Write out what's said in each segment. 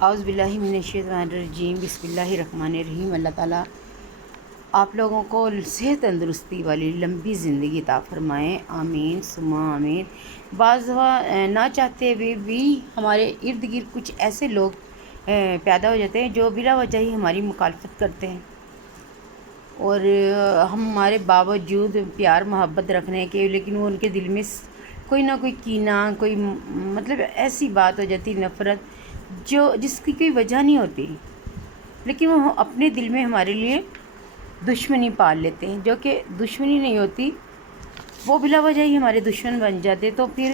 اعوذ باللہ من الشیطان الرجیم، بسم اللہ الرحمن الرحیم۔ اللہ تعالیٰ آپ لوگوں کو صحت تندرستی والی لمبی زندگی عطا فرمائیں، آمین ثم آمین۔ بعض دفعہ نہ چاہتے ہوئے بھی ہمارے ارد گرد کچھ ایسے لوگ پیدا ہو جاتے ہیں جو بلا وجہ ہی ہماری مخالفت کرتے ہیں، اور ہمارے باوجود پیار محبت رکھنے کے، لیکن وہ ان کے دل میں کوئی نہ کوئی کینہ، کوئی مطلب ایسی بات ہو جاتی، نفرت جس کی کوئی وجہ نہیں ہوتی، لیکن وہ اپنے دل میں ہمارے لیے دشمنی پال لیتے ہیں، جو کہ دشمنی نہیں ہوتی، وہ بلا وجہ ہی ہمارے دشمن بن جاتے۔ تو پھر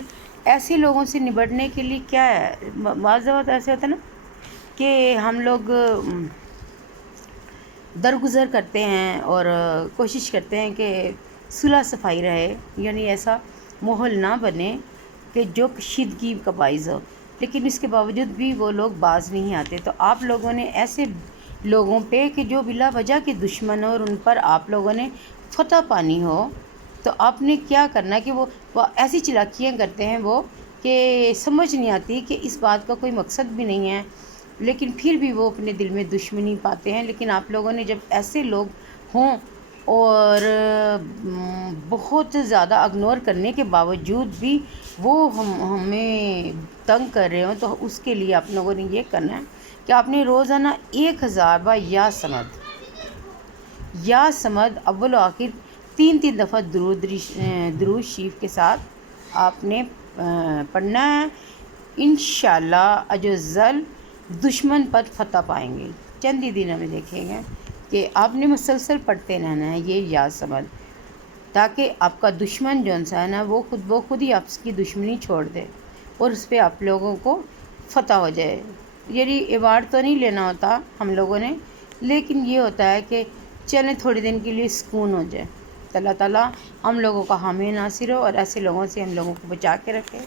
ایسے لوگوں سے نبٹنے کے لیے کیا ہے، بعض اوقات ایسے ہوتا ہے نا کہ ہم لوگ درگزر کرتے ہیں اور کوشش کرتے ہیں کہ صلح صفائی رہے، یعنی ایسا ماحول نہ بنے کہ جو کشیدگی کا باعث ہو، لیکن اس کے باوجود بھی وہ لوگ باز نہیں آتے۔ تو آپ لوگوں نے ایسے لوگوں پہ کہ جو بلا وجہ کے دشمن ہو اور ان پر آپ لوگوں نے فتح پانی ہو، تو آپ نے کیا کرنا کہ وہ ایسی چلاکیاں کرتے ہیں وہ کہ سمجھ نہیں آتی کہ اس بات کا کوئی مقصد بھی نہیں ہے، لیکن پھر بھی وہ اپنے دل میں دشمنی پاتے ہیں۔ لیکن آپ لوگوں نے جب ایسے لوگ ہوں اور بہت زیادہ اگنور کرنے کے باوجود بھی وہ ہمیں تنگ کر رہے ہوں، تو اس کے لیے آپ لوگوں نے یہ کرنا ہے کہ آپ نے روزانہ 1000 بار یا سمد اول و آخر 3 دفعہ درود شریف کے ساتھ آپ نے پڑھنا ہے۔ انشاءاللہ عزوجل دشمن پر فتح پائیں گے۔ چند ہی دنوں میں دیکھیں گے کہ آپ نے مسلسل پڑھتے رہنا ہے یہ یا سمد، تاکہ آپ کا دشمن جو انسان ہے وہ خود ہی آپ کی دشمنی چھوڑ دے اور اس پہ آپ لوگوں کو فتح ہو جائے۔ یعنی ایوارڈ تو نہیں لینا ہوتا ہم لوگوں نے، لیکن یہ ہوتا ہے کہ چلیں تھوڑے دن کے لیے سکون ہو جائے۔ تو اللہ تعالیٰ ہم لوگوں کا حامی ناصر ہو اور ایسے لوگوں سے ہم لوگوں کو بچا کے رکھے۔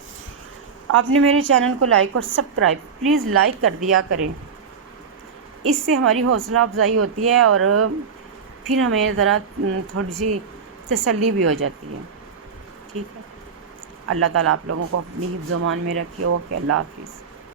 آپ نے میرے چینل کو لائک اور سبسکرائب پلیز لائک کر دیا کریں، اس سے ہماری حوصلہ افزائی ہوتی ہے اور پھر ہمیں ذرا تھوڑی سی تسلی بھی ہو جاتی ہے۔ ٹھیک ہے، اللہ تعالیٰ آپ لوگوں کو اپنی حفظ و امان میں رکھے۔ اوکے، اللہ حافظ۔